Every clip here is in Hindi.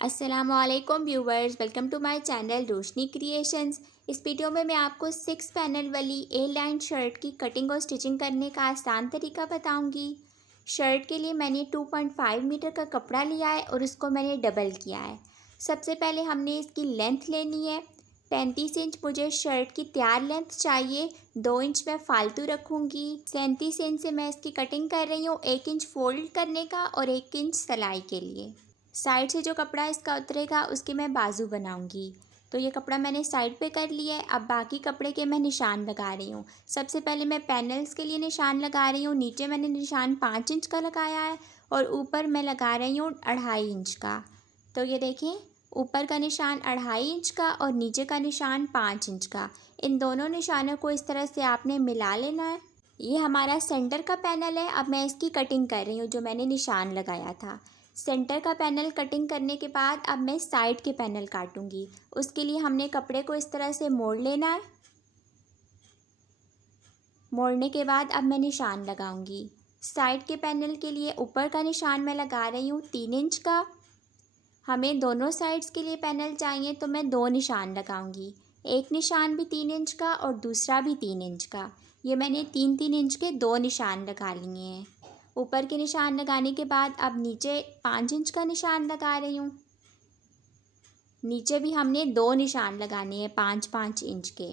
अस्सलामुअलैकुम viewers, welcome to my channel Roshni creations. इस वीडियो में मैं आपको 6 पैनल वाली ए लाइन शर्ट की कटिंग और स्टिचिंग करने का आसान तरीका बताऊंगी। शर्ट के लिए मैंने 2.5 मीटर का कपड़ा लिया है और उसको मैंने डबल किया है। सबसे पहले हमने इसकी लेंथ लेनी है। 35 इंच मुझे शर्ट की तैयार लेंथ चाहिए, 2 इंच मैं फालतू रखूँगी। 37 इंच से मैं इसकी कटिंग कर रही हूँ, 1 इंच फोल्ड करने का और 1 इंच सिलाई के लिए। साइड से जो कपड़ा इसका उतरेगा उसके मैं बाजू बनाऊंगी। तो ये कपड़ा मैंने साइड पे कर लिया है। अब बाकी कपड़े के मैं निशान लगा रही हूँ। सबसे पहले मैं पैनल्स के लिए निशान लगा रही हूँ। नीचे मैंने निशान 5 इंच का लगाया है और ऊपर मैं लगा रही हूँ 2.5 इंच का। तो ये देखें, ऊपर का निशान 2.5 इंच का और नीचे का निशान 5 इंच का। इन दोनों निशानों को इस तरह से आपने मिला लेना है। ये हमारा सेंटर का पैनल है। अब मैं इसकी कटिंग कर रही हूँ जो मैंने निशान लगाया था। सेंटर का पैनल कटिंग करने के बाद अब मैं साइड के पैनल काटूंगी। उसके लिए हमने कपड़े को इस तरह से मोड़ लेना है। मोड़ने के बाद अब मैं निशान लगाऊंगी। साइड के पैनल के लिए ऊपर का निशान मैं लगा रही हूँ 3 इंच का। हमें दोनों साइड्स के लिए पैनल चाहिए तो मैं 2 निशान लगाऊंगी। एक निशान भी 3 इंच का और दूसरा भी 3 इंच का। ये मैंने 3-3 इंच के 2 निशान लगा लिए हैं। ऊपर के निशान लगाने के बाद अब नीचे 5 इंच का निशान लगा रही हूँ। नीचे भी हमने 2 निशान लगाने हैं 5-5 इंच के।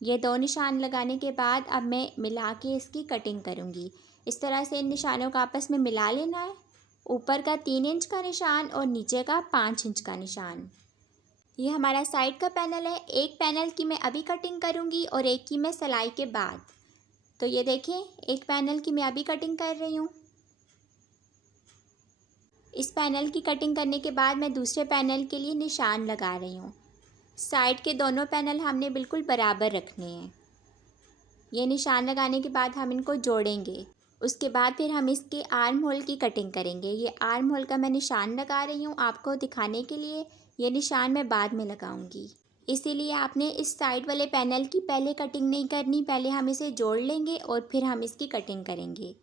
ये 2 निशान लगाने के बाद अब मैं मिला के इसकी कटिंग करूँगी। इस तरह से इन निशानों को आपस में मिला लेना है। ऊपर का 3 इंच का निशान और नीचे का 5 इंच का निशान। ये हमारा साइड का पैनल है। एक पैनल की मैं अभी कटिंग करूँगी और एक की मैं सिलाई के बाद। तो ये देखें, एक पैनल की मैं अभी कटिंग कर रही हूँ। इस पैनल की कटिंग करने के बाद मैं दूसरे पैनल के लिए निशान लगा रही हूँ। साइड के दोनों पैनल हमने बिल्कुल बराबर रखने हैं। ये निशान लगाने के बाद हम इनको जोड़ेंगे। उसके बाद फिर हम इसके आर्म होल की कटिंग करेंगे। ये आर्म होल का मैं निशान लगा रही हूँ आपको दिखाने के लिए। ये निशान मैं बाद में लगाऊंगी, इसीलिए आपने इस साइड वाले पैनल की पहले कटिंग नहीं करनी। पहले हम इसे जोड़ लेंगे और फिर हम इसकी कटिंग करेंगे।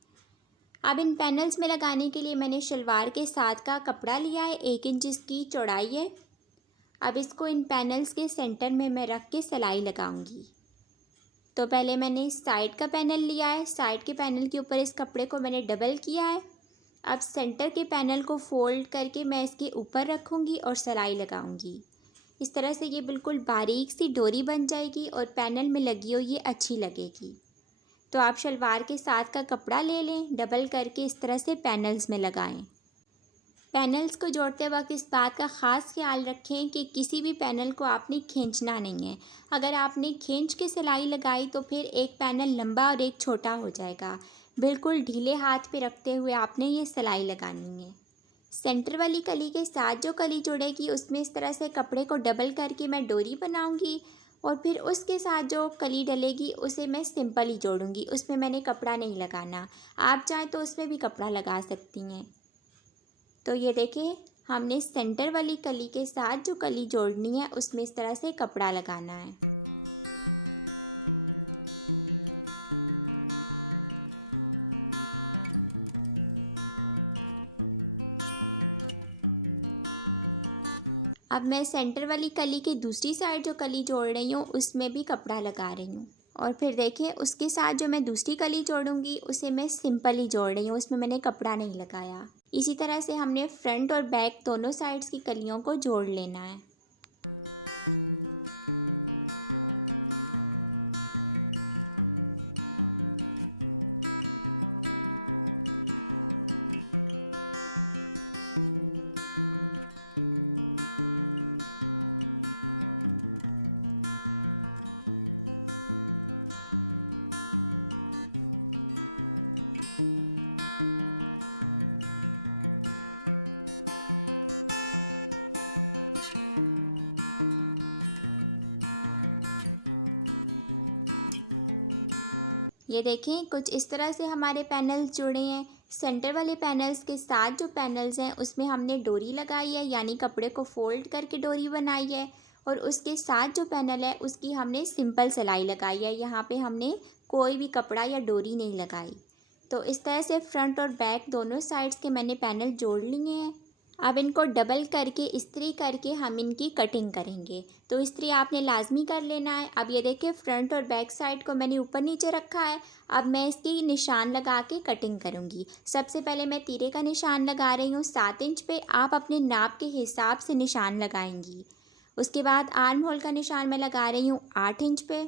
अब इन पैनल्स में लगाने के लिए मैंने शलवार के साथ का कपड़ा लिया है, 1 इंच इसकी चौड़ाई है। अब इसको इन पैनल्स के सेंटर में मैं रख के सिलाई लगाऊंगी। तो पहले मैंने साइड का पैनल लिया है। साइड के पैनल के ऊपर इस कपड़े को मैंने डबल किया है। अब सेंटर के पैनल को फोल्ड करके मैं इसके ऊपर रखूँगी और सिलाई लगाऊंगी। इस तरह से ये बिल्कुल बारीक सी डोरी बन जाएगी और पैनल में लगी हुई ये अच्छी लगेगी। तो आप शलवार के साथ का कपड़ा ले लें, डबल करके इस तरह से पैनल्स में लगाएं। पैनल्स को जोड़ते वक्त इस बात का ख़ास ख्याल रखें कि किसी भी पैनल को आपने खींचना नहीं है। अगर आपने खींच के सिलाई लगाई तो फिर एक पैनल लंबा और एक छोटा हो जाएगा। बिल्कुल ढीले हाथ पे रखते हुए आपने ये सिलाई लगानी है। सेंटर वाली कली के साथ जो कली जुड़ेगी उसमें इस तरह से कपड़े को डबल करके मैं डोरी बनाऊंगी और फिर उसके साथ जो कली डलेगी उसे मैं सिंपल ही जोड़ूंगी। उसमें मैंने कपड़ा नहीं लगाना। आप चाहें तो उसमें भी कपड़ा लगा सकती हैं। तो ये देखें, हमने सेंटर वाली कली के साथ जो कली जोड़नी है उसमें इस तरह से कपड़ा लगाना है। अब मैं सेंटर वाली कली की दूसरी साइड जो कली जोड़ रही हूँ उसमें भी कपड़ा लगा रही हूँ। और फिर देखें, उसके साथ जो मैं दूसरी कली जोड़ूंगी उसे मैं सिंपल ही जोड़ रही हूँ, उसमें मैंने कपड़ा नहीं लगाया। इसी तरह से हमने फ्रंट और बैक दोनों साइड्स की कलियों को जोड़ लेना है। ये देखें, कुछ इस तरह से हमारे पैनल्स जुड़े हैं। सेंटर वाले पैनल्स के साथ जो पैनल्स हैं उसमें हमने डोरी लगाई है, यानी कपड़े को फोल्ड करके डोरी बनाई है। और उसके साथ जो पैनल है उसकी हमने सिंपल सिलाई लगाई है। यहाँ पे हमने कोई भी कपड़ा या डोरी नहीं लगाई। तो इस तरह से फ्रंट और बैक दोनों साइड्स के मैंने पैनल जोड़ लिए हैं। अब इनको डबल करके इस्त्री करके हम इनकी कटिंग करेंगे। तो इस्त्री आपने लाजमी कर लेना है। अब ये देखिए फ्रंट और बैक साइड को मैंने ऊपर नीचे रखा है। अब मैं इसकी निशान लगा के कटिंग करूँगी। सबसे पहले मैं तीरे का निशान लगा रही हूँ 7 इंच पे। आप अपने नाप के हिसाब से निशान लगाएंगी। उसके बाद आर्म होल का निशान मैं लगा रही हूँ 8 इंच पे।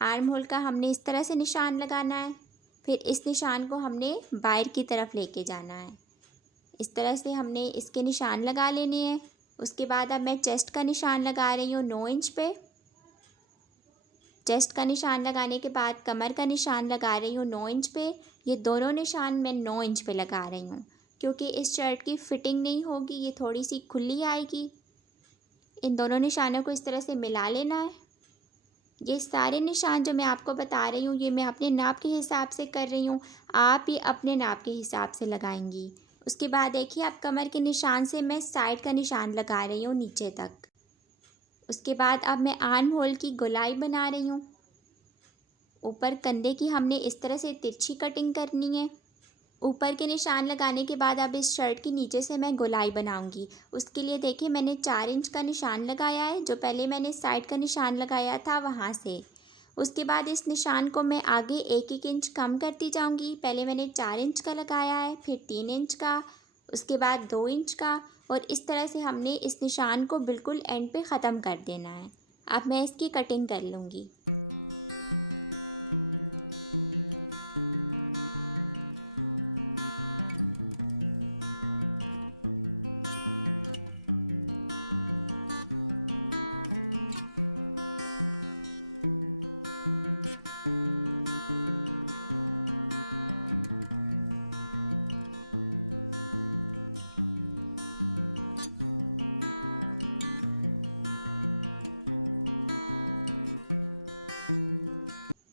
आर्म होल का हमने इस तरह से निशान लगाना है। फिर इस निशान को हमने बाहर की तरफ लेके जाना है। इस तरह से हमने इसके निशान लगा लेने हैं। उसके बाद अब मैं चेस्ट का निशान लगा रही हूँ 9 इंच पे। चेस्ट का निशान लगाने के बाद कमर का निशान लगा रही हूँ 9 इंच पे। ये दोनों निशान मैं 9 इंच पे लगा रही हूँ क्योंकि इस शर्ट की फिटिंग नहीं होगी, ये थोड़ी सी खुली आएगी। इन दोनों निशानों को इस तरह से मिला लेना है। ये सारे निशान जो मैं आपको बता रही हूँ ये मैं अपने नाप के हिसाब से कर रही हूँ। आप ही अपने नाप के हिसाब से लगाएंगी। उसके बाद देखिए अब कमर के निशान से मैं साइड का निशान लगा रही हूँ नीचे तक। उसके बाद अब मैं आर्म होल की गोलाई बना रही हूँ। ऊपर कंधे की हमने इस तरह से तिरछी कटिंग करनी है। ऊपर के निशान लगाने के बाद अब इस शर्ट की नीचे से मैं गोलाई बनाऊंगी। उसके लिए देखिए मैंने 4 इंच का निशान लगाया है, जो पहले मैंने साइड का निशान लगाया था वहाँ से। उसके बाद इस निशान को मैं आगे 1-1 इंच कम करती जाऊंगी। पहले मैंने 4 इंच का लगाया है, फिर 3 इंच का, उसके बाद 2 इंच का, और इस तरह से हमने इस निशान को बिल्कुल एंड पे ख़त्म कर देना है। अब मैं इसकी कटिंग कर लूँगी।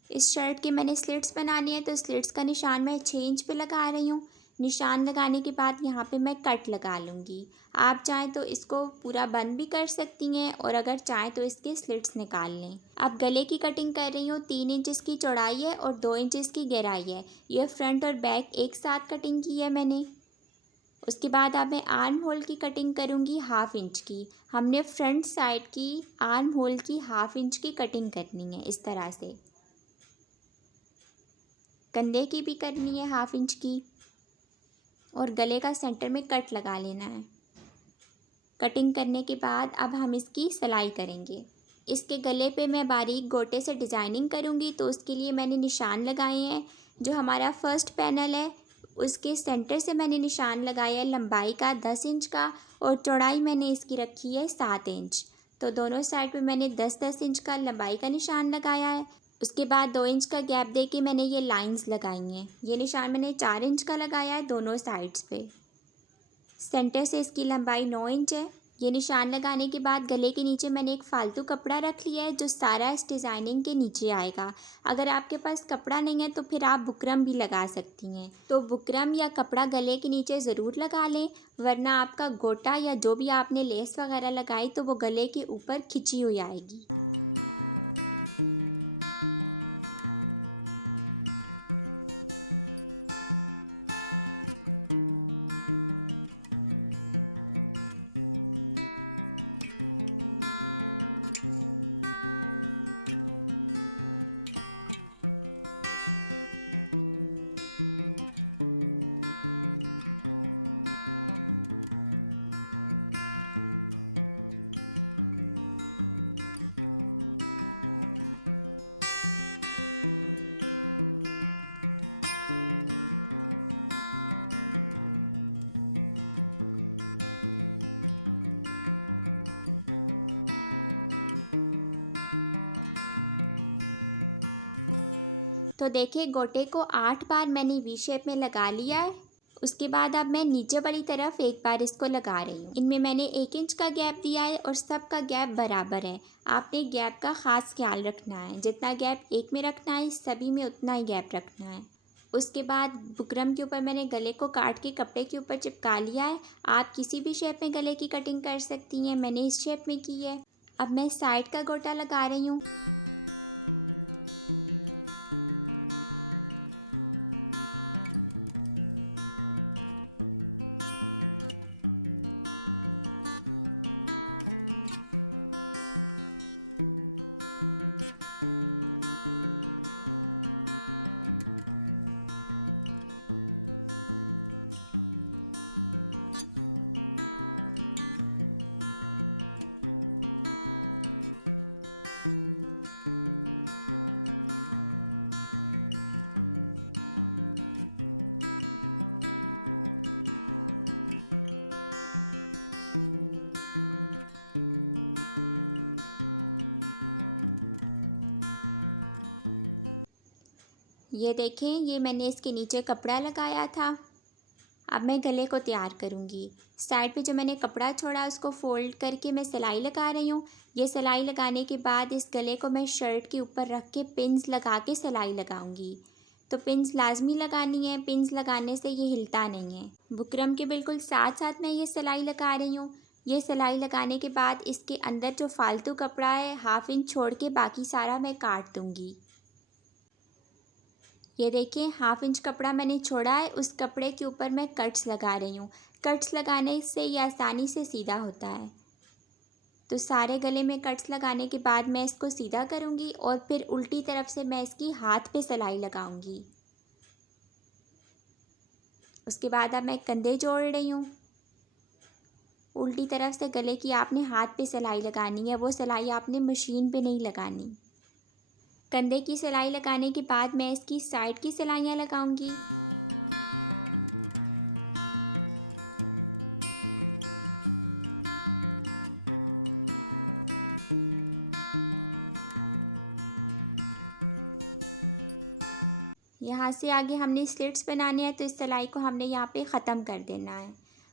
इस शर्ट के मैंने स्लिट्स बनानी है, तो स्लिट्स का निशान मैं 6 इंच पे लगा रही हूँ। निशान लगाने के बाद यहाँ पे मैं कट लगा लूँगी। आप चाहें तो इसको पूरा बंद भी कर सकती हैं और अगर चाहें तो इसके स्लिट्स निकाल लें। अब गले की कटिंग कर रही हूँ। 3 इंच इसकी चौड़ाई है और 2 इंच इसकी गहराई है। ये फ्रंट और बैक एक साथ कटिंग की है मैंने। उसके बाद अब मैं आर्म होल की कटिंग करूँगी 1/2 इंच की। हमने फ्रंट साइड की आर्म होल की 1/2 इंच की कटिंग करनी है इस तरह से। कंधे की भी करनी है 1/2 इंच की और गले का सेंटर में कट लगा लेना है। कटिंग करने के बाद अब हम इसकी सिलाई करेंगे। इसके गले पे मैं बारीक गोटे से डिज़ाइनिंग करूँगी, तो उसके लिए मैंने निशान लगाए हैं। जो हमारा फर्स्ट पैनल है उसके सेंटर से मैंने निशान लगाया है लंबाई का 10 इंच का और चौड़ाई मैंने इसकी रखी है 7 इंच। तो दोनों साइड पे मैंने 10-10 इंच का लंबाई का निशान लगाया है। उसके बाद 2 इंच का गैप दे के मैंने ये लाइंस लगाई हैं। ये निशान मैंने 4 इंच का लगाया है दोनों साइड्स पे। सेंटर से इसकी लंबाई 9 इंच है। ये निशान लगाने के बाद गले के नीचे मैंने एक फालतू कपड़ा रख लिया है जो सारा इस डिज़ाइनिंग के नीचे आएगा। अगर आपके पास कपड़ा नहीं है तो फिर आप बुकरम भी लगा सकती हैं। तो बुकरम या कपड़ा गले के नीचे ज़रूर लगा लें, वरना आपका गोटा या जो भी आपने लेस वगैरह लगाई तो वो गले के ऊपर खिंची हुई आएगी। तो देखिए गोटे को 8 बार मैंने वी शेप में लगा लिया है। उसके बाद अब मैं नीचे वाली तरफ एक बार इसको लगा रही हूँ। इनमें मैंने 1 इंच का गैप दिया है और सबका गैप बराबर है। आपने गैप का ख़ास ख्याल रखना है। जितना गैप एक में रखना है सभी में उतना ही गैप रखना है। उसके बाद बुकरम के ऊपर मैंने गले को काट के कपड़े के ऊपर चिपका लिया है। आप किसी भी शेप में गले की कटिंग कर सकती हैं, मैंने इस शेप में की है। अब मैं साइड का गोटा लगा रही हूँ। ये देखें, ये मैंने इसके नीचे कपड़ा लगाया था। अब मैं गले को तैयार करूँगी। साइड पे जो मैंने कपड़ा छोड़ा उसको फ़ोल्ड करके मैं सिलाई लगा रही हूँ। ये सिलाई लगाने के बाद इस गले को मैं शर्ट के ऊपर रख के पिन्स लगा के सिलाई लगाऊंगी। तो पिन्स लाजमी लगानी है, पिन्स लगाने से ये हिलता नहीं है। बुकरम के बिल्कुल साथ साथ मैं ये सिलाई लगा रही हूँ। ये सिलाई लगाने के बाद इसके अंदर जो फालतू कपड़ा है 1/2 इंच छोड़ के बाकी सारा मैं काट दूँगी। ये देखिए 1/2 इंच कपड़ा मैंने छोड़ा है, उस कपड़े के ऊपर मैं कट्स लगा रही हूँ। कट्स लगाने से ये आसानी से सीधा होता है। तो सारे गले में कट्स लगाने के बाद मैं इसको सीधा करूँगी और फिर उल्टी तरफ से मैं इसकी हाथ पे सिलाई लगाऊँगी। उसके बाद अब मैं कंधे जोड़ रही हूँ। उल्टी तरफ से गले की आपने हाथ पे सिलाई लगानी है, वो सिलाई आपने मशीन पे नहीं लगानी। कंधे की सिलाई लगाने के बाद मैं इसकी साइड की सिलाइयाँ लगाऊंगी। यहाँ से आगे हमने स्लिट्स बनाने हैं, तो इस सिलाई को हमने यहाँ पे ख़त्म कर देना है।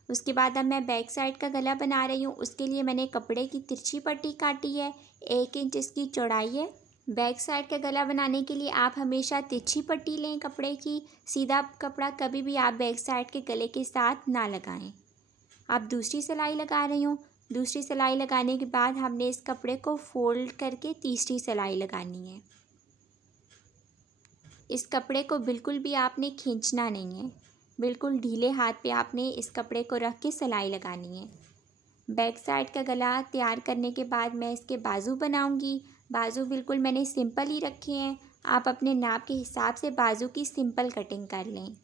उसके बाद अब मैं बैक साइड का गला बना रही हूँ। उसके लिए मैंने कपड़े की तिरछी पट्टी काटी है, 1 इंच इसकी चौड़ाई है। बैक साइड का गला बनाने के लिए आप हमेशा तिरछी पट्टी लें कपड़े की। सीधा कपड़ा कभी भी आप बैक साइड के गले के साथ ना लगाएं। आप दूसरी सिलाई लगा रही हूँ। दूसरी सिलाई लगाने के बाद हमने इस कपड़े को फोल्ड करके तीसरी सिलाई लगानी है। इस कपड़े को बिल्कुल भी आपने खींचना नहीं है, बिल्कुल ढीले हाथ पे आपने इस कपड़े को रख के सिलाई लगानी है। बैक साइड का गला तैयार करने के बाद मैं इसके बाजू बनाऊंगी। बाजू बिल्कुल मैंने सिंपल ही रखे हैं। आप अपने नाप के हिसाब से बाजू की सिंपल कटिंग कर लें।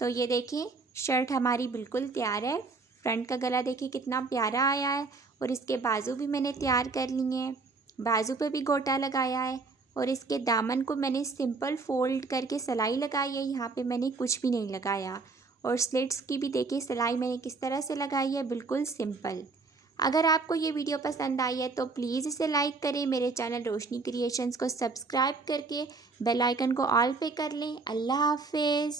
तो ये देखें, शर्ट हमारी बिल्कुल तैयार है। फ्रंट का गला देखिए कितना प्यारा आया है और इसके बाजू भी मैंने तैयार कर लिए हैं। बाजू पे भी गोटा लगाया है और इसके दामन को मैंने सिंपल फोल्ड करके सिलाई लगाई है। यहाँ पे मैंने कुछ भी नहीं लगाया। और स्लिट्स की भी देखिए सिलाई मैंने किस तरह से लगाई है, बिल्कुल सिंपल। अगर आपको ये वीडियो पसंद आई है तो प्लीज़ इसे लाइक करें। मेरे चैनल रोशनी क्रिएशंस को सब्सक्राइब करके बेल आइकन को ऑल पे कर लें। अल्लाह हाफिज़।